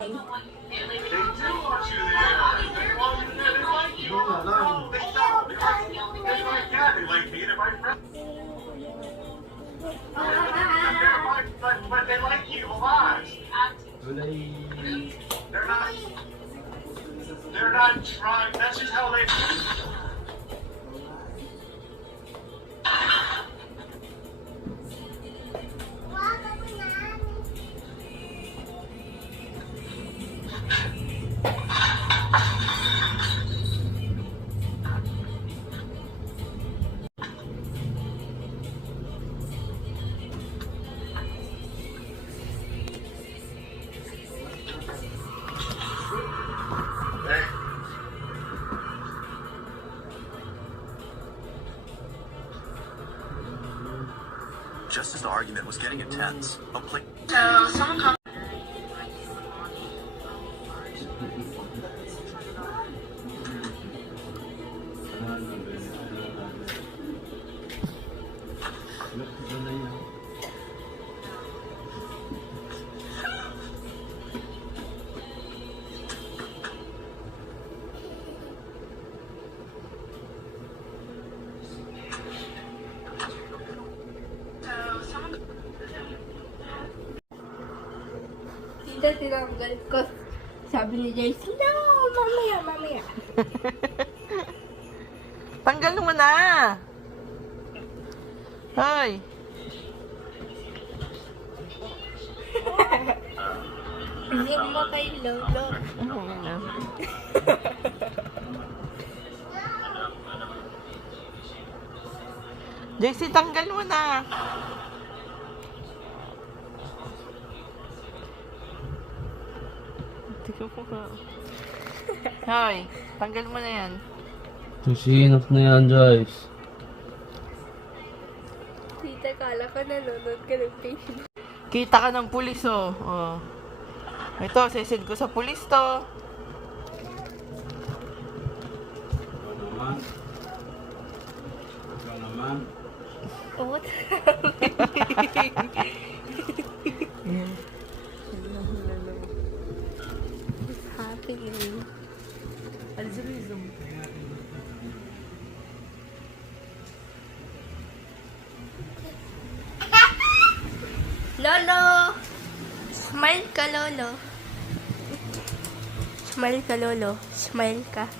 They do want you there. They want you there. They like you. No, they don't. They like that. They like me. They're my friends. But they like you a lot. They're not. They're not trying. That's just how they. Just as the argument was getting intense, a plane. So someone called. Tita, tinanggal ko. Sabi ni Jace, no, mamaya. Tanggal mo na! Hoy! Zoom mo kay Lolo. JC, tanggal mo na! Hoy, tanggal mo na yan. Susinap na yan, Joyce. Tita, kala ko nanonood ka ng Facebook. Kita ka ng pulis, oh. Oh. Ito, sesend ko sa pulis to. Ikaw naman. Oh, what's happening? Alzerism. Lolo! Smile ka, Lolo. Smile ka, Lolo. Smile ka.